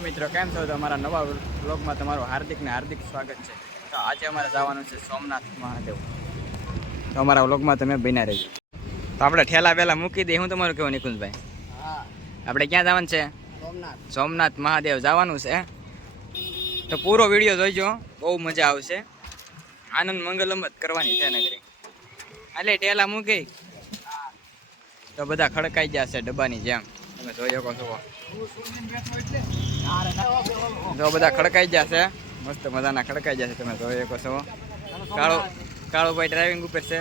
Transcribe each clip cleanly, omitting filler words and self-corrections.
Hello મિત્રો, કેમ છો? તમારા નવા વ્લોગમાં તમારું હાર્દિક સ્વાગત છે. તો આજે અમારે જવાનું છે સોમનાથ મહાદેવ. તો અમારા વ્લોગમાં તમે બન્યા રહેજો. તો આપણે ઠેલા પહેલા મૂકી દઈએ. હું તમારું કેવું નિકુંજભાઈ? આપણે ક્યાં જવાનું છે? સોમનાથ મહાદેવ જવાનું છે. તો પૂરો વિડીયો જોઈજો, બહુ મજા આવશે. આનંદ મંગલમ જ કરવાની છે નગરી. એટલે ઠેલા મૂકી તો બધા ખડકાઈ જશે ડબ્બાની જેમ. તમે જોઈ શકો છો. જો બધા ખડકાઈ જશે, મસ્ત મજાના ખડકાઈ જશે. તમે જોઈ શકો છો. કાળુભાઈ ડ્રાઇવિંગ ઉપર છે.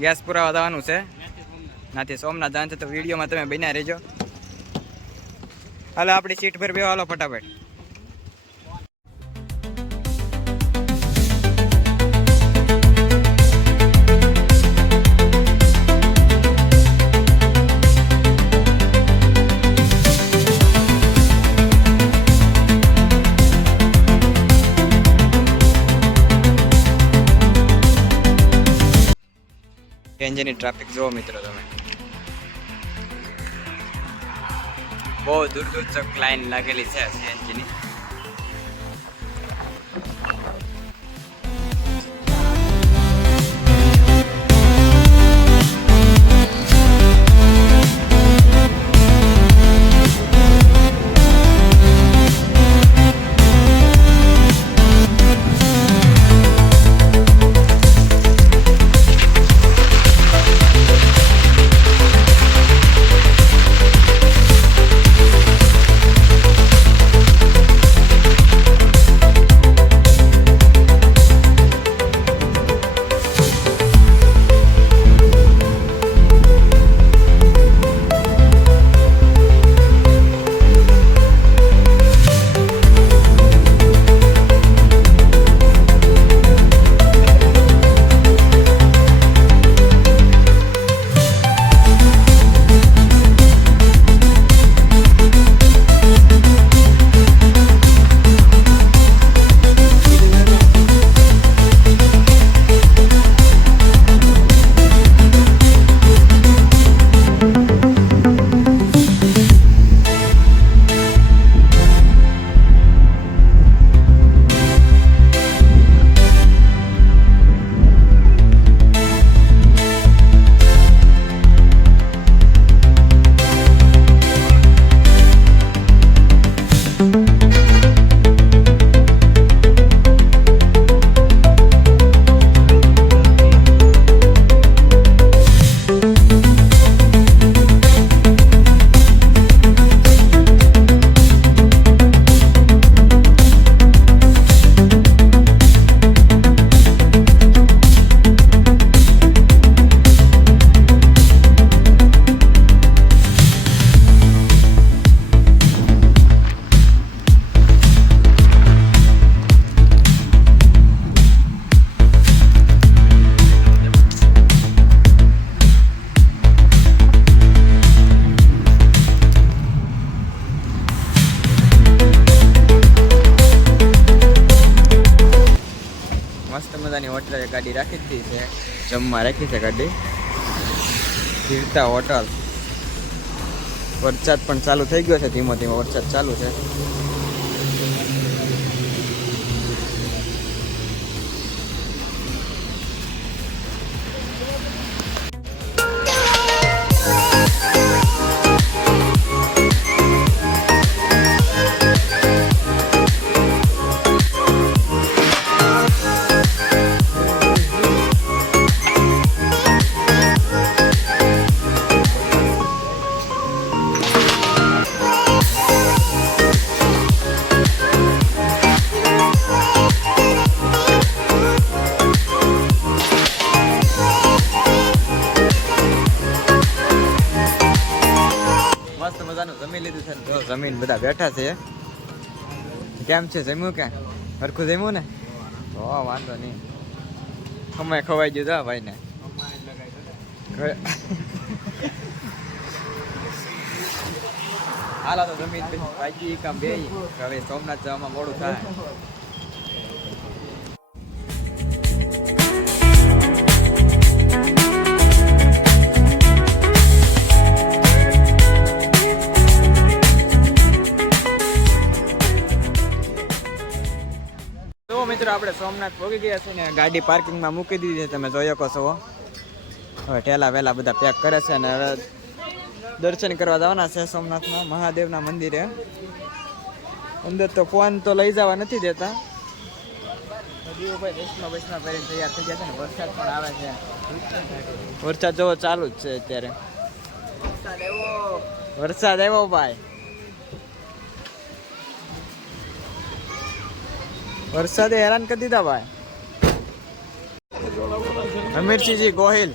ગેસ પુરાવા જવાનું છે. નાથી સોમનાથ જવાનું છે. તો વિડીયોમાં તમે બન્યા રહેજો. હાલો આપણી સીટ પર બેહો, હાલો ફટાફટ. એન્જિનની ટ્રાફિક જોવો મિત્રો તમે. બહુ દૂર તક લાઈન લાગેલી છે સીએનજીની. મસ્ત મજાની હોટલે ગાડી રાખી દીધી છે. જમવા રાખી છે ગાડી. તીર્થા હોટલ. વરસાદ પણ ચાલુ થઈ ગયો છે. ધીમો ધીમો વરસાદ ચાલુ છે. જમી લીધું છે. જો જમીન બધા બેઠા છે. કેમ છે? જમ્યું કે હરખું જમ્યું ને? તો વાંધો નહીં. ખમાય ખવાઈ ગયું જા ભાઈ ને. હાલો તો જમીન ભાઈ કામ બે. હવે સોમનાથ જવામાં મોડું થાય. સોમનાથ પહોંચી ગયા છે ને ગાડી પાર્કિંગમાં મૂકી દીધી છે, તમે જોઈ શકો છો. હવે ઠેલા વેલા બધા પેક કરે છે ને હવે દર્શન કરવા જવાના છે સોમનાથના મહાદેવના મંદિરે. અંદર તો ફોન તો લઈ જવા નથી દેતા. દીવુભાઈ દસમા કરીને તૈયાર થઈ ગયા છે ને વરસાદ પણ આવે છે. વરસાદ જોવો ચાલુ જ છે અત્યારે. વરસાદ આવ્યો ભાઈ, વરસાદે હેરાન કરી દીધા ભાઈ. અમીરસિંહજી ગોહિલ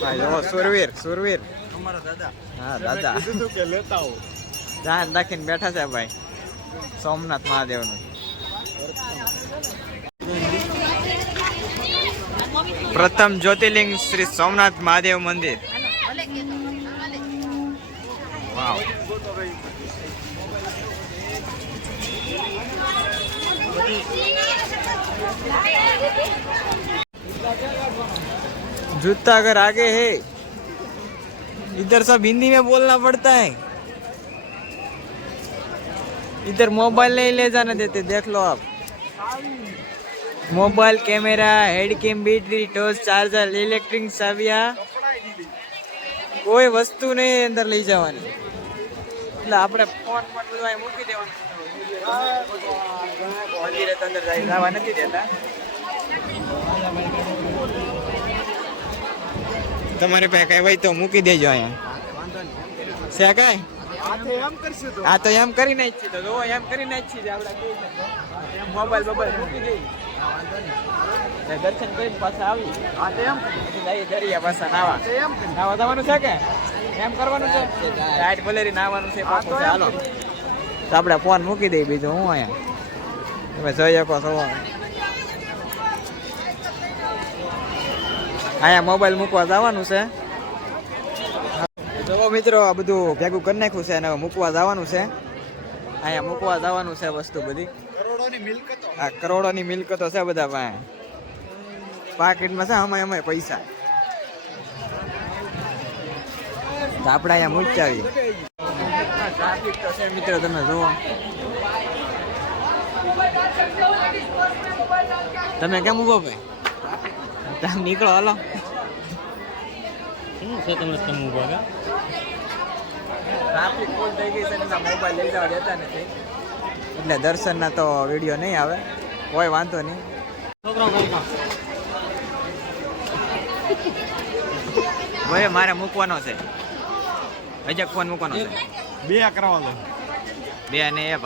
ભાઈ જો સુરવીર સુરવીર અમારા દાદા. હા દાદા કીધું કે લેતા આવો. ધ્યાન રાખીને બેઠા છે ભાઈ સોમનાથ મહાદેવનું. પ્રથમ જ્યોતિર્લિંગ શ્રી સોમનાથ મહાદેવ મંદિર. વાવ. जूता अगर आगे है इधर सब हिंदी में बोलना पड़ता है. इधर मोबाइल नहीं ले जाने देते, देख लो आप. Mobile, camera, head cam, battery, torch, charger, electric चाबियां, કોઈ વસ્તુ નહીં અંદર લઈ જવાની. એટલે આપણે ફોન પણ બધું મૂકી દેવાનું. મંદિરે તો અંદર જવા નથી દેતા. તમારે પાસે કઈ હોય તો મૂકી દેજો અહીંયા. છે કઈ હા તો એમ કરી નાખી તો એમ કરી નાખી આપણે મોબાઈલ મૂકી દઈએ. દર્શન કરીને પાછા આવી જઈએ દરિયા પાછા નાવા જવાનું છે કે એમ કરવાનું છે. રાઈટ બોલેરી નાવાનું છે પાછું. હાલો તો આપણે ફોન મૂકી દઈએ. બીજું હું અહીંયા તમે જોઈ શકો છો અહીંયા મોબાઈલ મૂકવા જવાનું છે. જો મિત્રો આ બધું ભેગું કરી નાખ્યું છે અને હવે મૂકવા જવાનું છે. અહીંયા મૂકવા જવાનું છે વસ્તુ બધી. આ કરોડોની મિલકતો છે બધા પાસે. પાકીટમાં છે અમે પૈસા આપણે અહીંયા મૂકી ટ્રાફિક તો છે મિત્રો, તમે જુઓ. તમે કેમ ઉભો ભાઈ? તમે નીકળો હાલો. શું છે તમે ઉભો? ટ્રાફિક ફૂલ થઈ ગઈ છે ને મોબાઈલ લઈ જવા દેતા નથી એટલે દર્શનના તો વિડીયો નહીં આવે. કોઈ વાંધો નહીં. ભાઈ મારે મૂકવાનો છે. હજક ફોન મૂકવાનો છે. 2 કરવાનો. 2 ને એ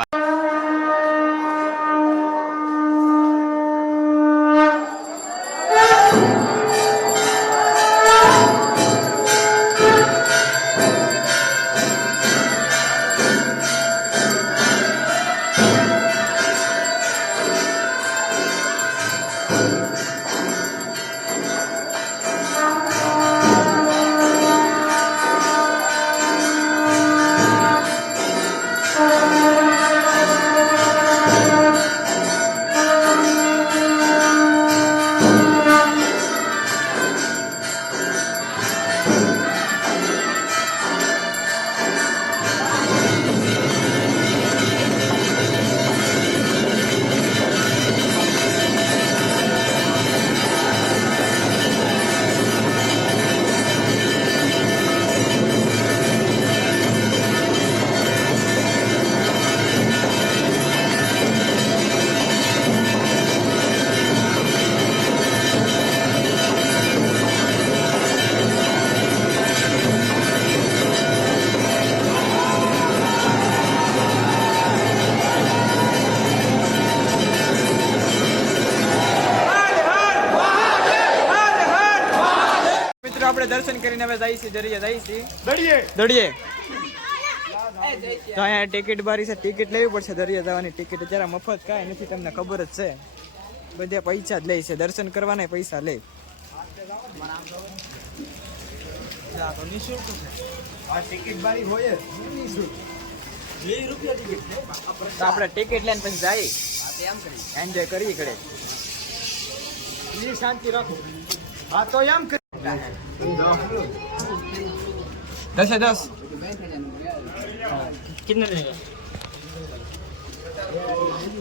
આપણે દર્શન કરીને હવે જઈશું દરિયા જઈશું દડિયે. તો અહીંયા ટિકિટ બારી છે, ટિકિટ લેવી પડશે. દરિયા જવાની ટિકિટ જરા મફત કાંઈ નથી, તમને ખબર જ છે. બધે પૈસા જ લે છે, દર્શન કરવાના પૈસા લે. તો આપણે ટિકિટ લઈને પછી જઈએ, એન્જોય કરીએ ઘરે. શાંતિ રાખો. હા તો એમ 10 कितने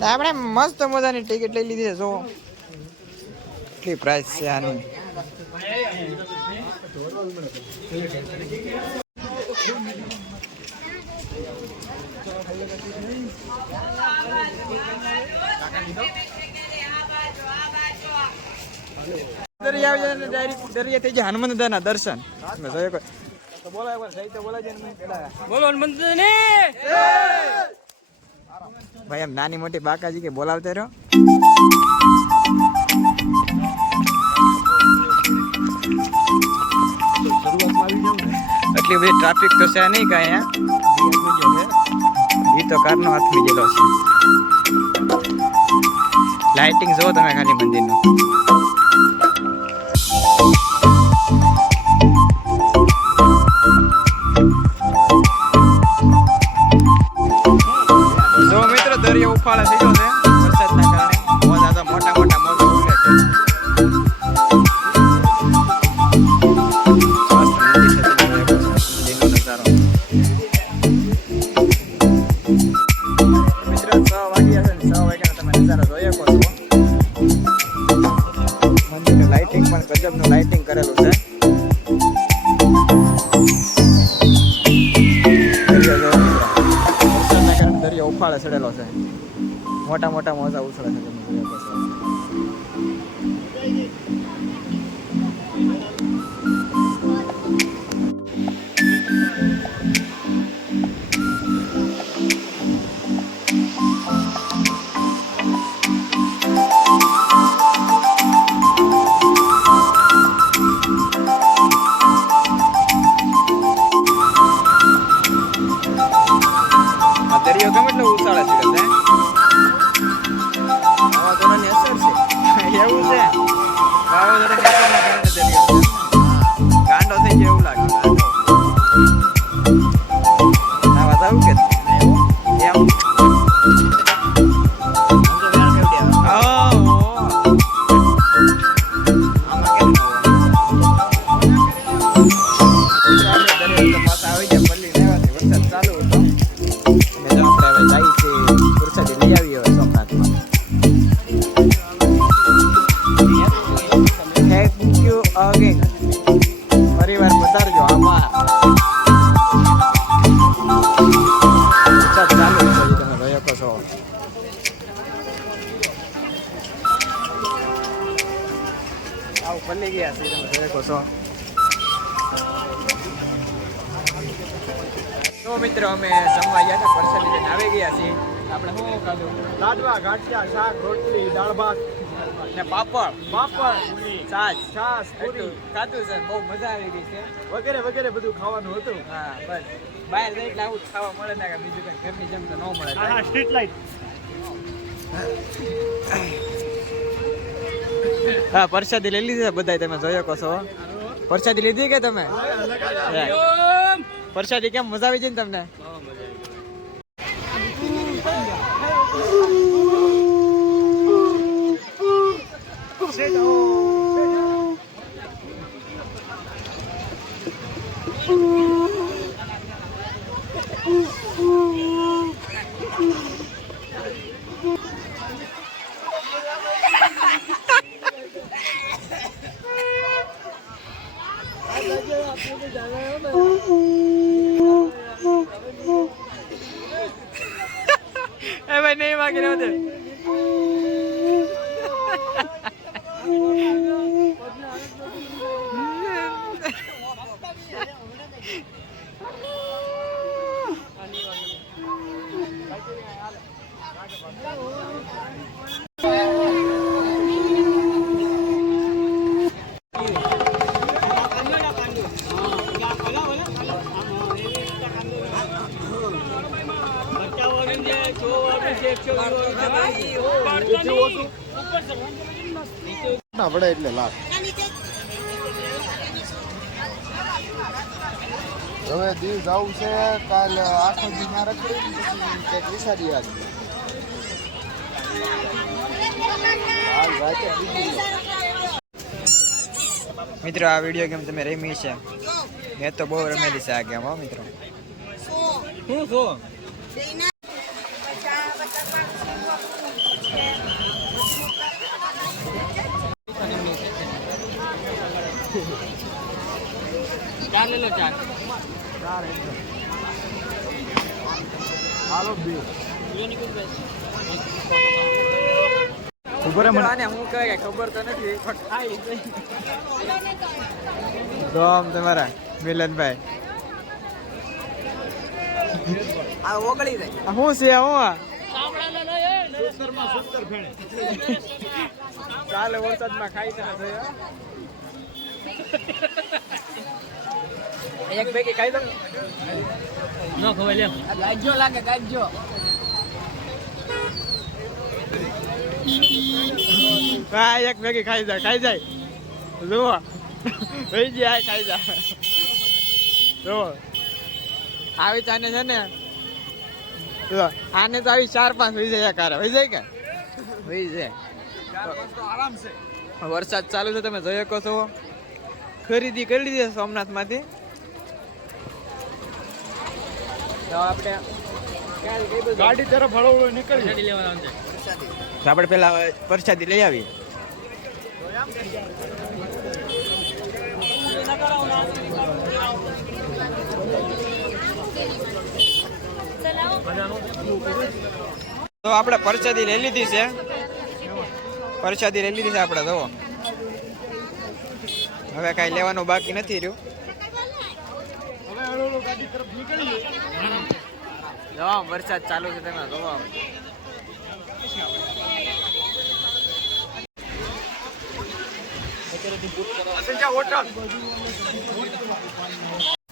આપણે મસ્ત મજાની ટિકિટ લઈ લીધી છે. જો કેટલી પ્રાઇસ છે આની. દરિયા થઈ જાય હનુમાન દાદાના દર્શન. બોલો હનુમાન ભાઈ એમ નાની મોટી બાકાજી કે બોલાવતા રહ્યો. એટલી બધી ટ્રાફિક તો છે નહીં કઈ. એ તો કારનો હાથમી ગયેલો છે. લાઇટિંગ જોવો તમે ખાલી મંદિરનું. જો મિત્રો દરિયો ઉફાળા થઈ ગયો છે વરસાદના કારણે. મોજા તો મોટા મોટા મોજા ઉડે છે. મિત્રો 6 વાગ્યા છે ને 6 વાગ્યાનો તમે નજારો જોઈ શકો છો. મંદિરનું લાઇટિંગ પણ ગજબનું લાઇટિંગ કરેલું છે. વરસાદના કારણે દરિયો ઉફાળે ચડેલો છે. મોટા મોટા મોજા ઉછળે છે. તમે જોઈ શકો છો. દરિયો ગમે એટલે ઉછાળે છે. વાવાઝોડાની અસર છે એવું છે. વાવાઝોડાની અસરના કારણે દરિયો ગાંડો થઈ જાય એવું લાગે. નાવા જાવ કે એમ પાછા આવી જાય પલ્લી લેવાથી. વરસાદ ચાલુ હતો. પરિવાર પધારજો. આભાર. ચાલુ તમે જોઈ શકો છો. આવું પલ્લી ગયા છે તમે જોઈ શકો છો. તો મિત્રો અમે જમવા ગયા હતા. પરસાદી લઈને આવી ગયા છીએ. આપણે શું ખાધું? લાડવા, ગાંઠિયા, શાક, રોટલી, દાળ ભાત ને પાપડ છાશ પૂરી ખાધું છે. બહુ મજા આવી ગઈ છે. વગેરે વગેરે બધું ખાવાનું હતું. હા બસ બહાર જઈ એટલે આવું ખાવા મળે ને બીજું કઈ ઘરની જેમ તો ન મળે. હા સ્ટ્રીટ લાઈટ. હા પરસાદી લઈ લીધી બધા તમે જોઈ શકો છો. પરસાદી લીધી કે તમે? પરસાદી કેમ મજા આવી જાય ને તમને? भाई नहीं मांगे होते. એટલે લાખ હવે દીવ જવું છે. કાલ આખો દી ના રખડી પછી વિચારી વાત. મિત્રો આ વિડીયો ગેમ તમે રમી છે? મેં તો બહુ રમેલી છે આ ગેમ. હો મિત્રો શું ચાર લે લો ચાર. હાલો બે ખબર મને હું કહે ખબર તો નથી પણ ખાઈ તો આમ તમારા મિલનભાઈ આ ઓગળી જાય શું છે હું ચાલે વરસાદમાં ખાઈ તને એક ભેગી ખાઈ દઉં ન ખવાય લે ગાજ્યો લાગે ગાજ્યો હા એક ભેગી ખાઈ જાય જુઓ થઈ જાય ખાઈ જાય જુઓ આવી ચાને છે ને આને તો આવી 4-5 થઈ જાય કાર થઈ જાય કે થઈ જાય આરામ છે. વરસાદ ચાલુ છે તમે જોઈ શકો છો ખરીદી કરી લીધી સોમનાથ માંથી આપણે ગાડી તરફ હળવળો નીકળી આપણે પેલા પ્રસાદી લઈ આવી તો આપણે પ્રસાદી લઈ લીધી છે આપણે તો હવે કાંઈ લેવાનું બાકી નથી રહ્યું ગાડી તરફ નીકળીએ. વરસાદ ચાલુ છે તમે જોવા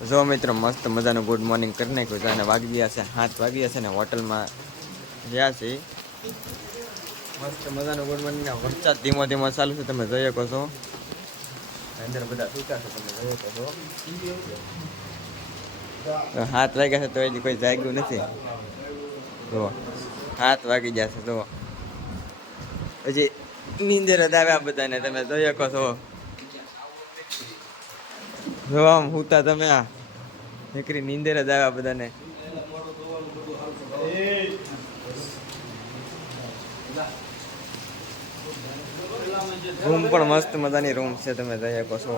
જો મિત્રો મસ્ત મજાનું ગુડ મોર્નિંગ કરી નાખ્યું છે અને વાગી ગયા છે 7 વાગ્યા છે ને હોટલમાં ગયા છે મસ્ત મજાનું ગુડ મોર્નિંગ વરસાદ ધીમો ધીમો ચાલુ છે તમે જોઈ શકો છો અંદર બધા સૂતા છે તમે જોઈ શકો છો 7 વાગ્યા છે તો હજી કોઈ જાગ્યું નથી જો 7 વાગી ગયા છે તો હજી નીંદર જ આવ્યા બધાને તમે જોઈ શકો છો જો આમ હુતા તમે આ નીકળી નીંદર જ આવ્યા બધાને રૂમ પણ મસ્ત મજાની રૂમ છે તમે જોઈ શકો છો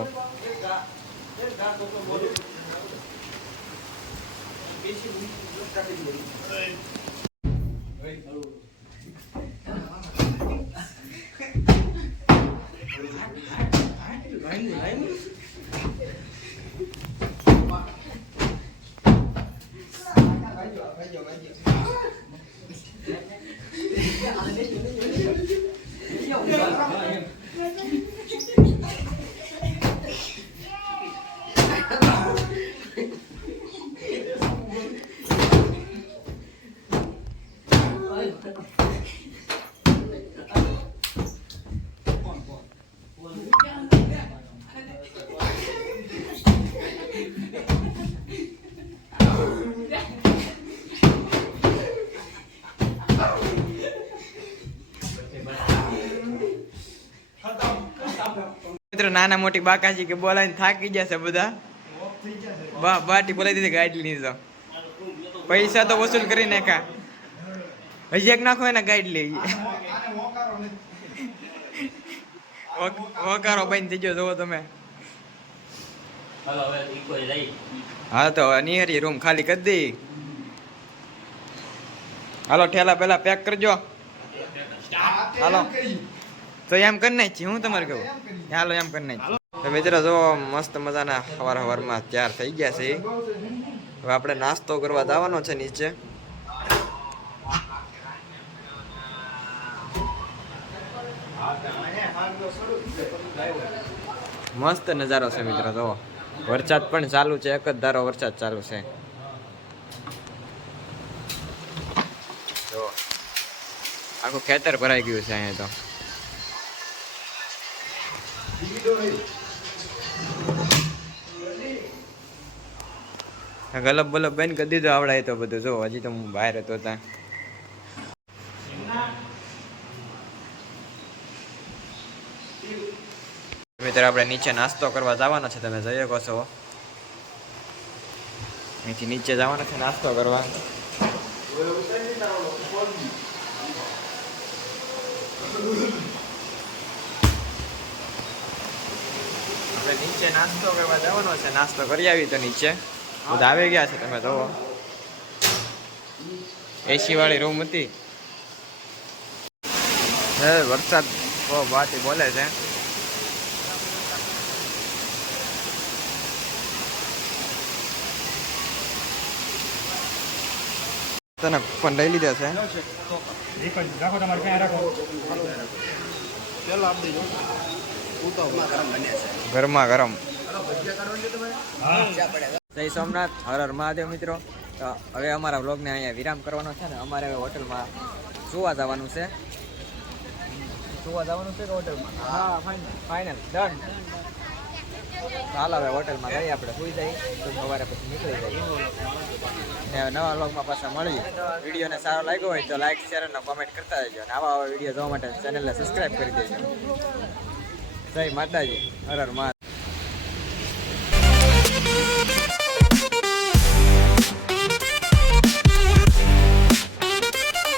મિત્રો નાના મોટી બાકાજી કે બોલાવીને થાકી જશે બધા બાટી બોલાવી દીધી ગાડી ની તો પૈસા તો વસૂલ કરી નાખ્યા હજી એક નાખો એને ગાડી લઈ વકારો બંધ થઈ ગયો જોવો તમે હા તો નિહરી રૂમ ખાલી કરી દઈ હાલો ઠેલા પેલા પેક કરજો હાલો તો એમ કરી નાખી હું તમારે કહું હાલો એમ કરી નાખી તો મિત્રો જો મસ્ત મજાના સવારમાં તૈયાર થઈ ગયા છે હવે આપણે નાસ્તો કરવા જવાનો છે નીચે મસ્ત નજારો છે મિત્રો જો વરસાદ પણ ચાલુ છે એક જ ધારો વરસાદ ચાલુ છે જો આખું ખેતર ભરાઈ ગયું છે અહીંયા તો ગલબ બલબ બેન કરી દીધો આવડાય તો બધું જો હજી તો હું બહાર હતો ત્યાં મિત્ર આપણે નીચે નાસ્તો કરવા જવાનો છે તમે જઈ શકો છો અહીંથી નીચે જવાનો છે નાસ્તો કરવા આપણે નીચે નાસ્તો કરવા જવાનો છે, નાસ્તો કરી આવી તો નીચે બધા આવી ગયા છે. તમે જોવો એસી વાળી રૂમ હતી. વરસાદ બહુ બાથી બોલે છે. તને પણ લઈ લીધા છે. રાખો તમારે ક્યાં રાખો ચાલો આપ દેજો ગરમા ગરમ. હા જય સોમનાથ, હર હર મહાદેવ મિત્રો. તો હવે અમારા વ્લોગને અહીંયા વિરામ કરવાનો છે ને અમારે હવે હોટલમાં સુવા જવાનું છે. સુવા જવાનું છે કે હોટલમાં? હા ફાઇનલ ડન. હાલ હવે હોટલમાં જઈએ, આપણે સુઈ જઈએ તો સવારે પછી નીકળી જઈએ. ને હવે નવા વ્લોગમાં પાછા મળીએ. વિડીયોને સારો લાગ્યો હોય તો લાઈક શેર અને કોમેન્ટ કરતા રહેજો. અને આવા વિડીયો જોવા માટે ચેનલને સબસ્ક્રાઈબ કરી દેજો. જય માતાજી, હર હર મહાદેવ.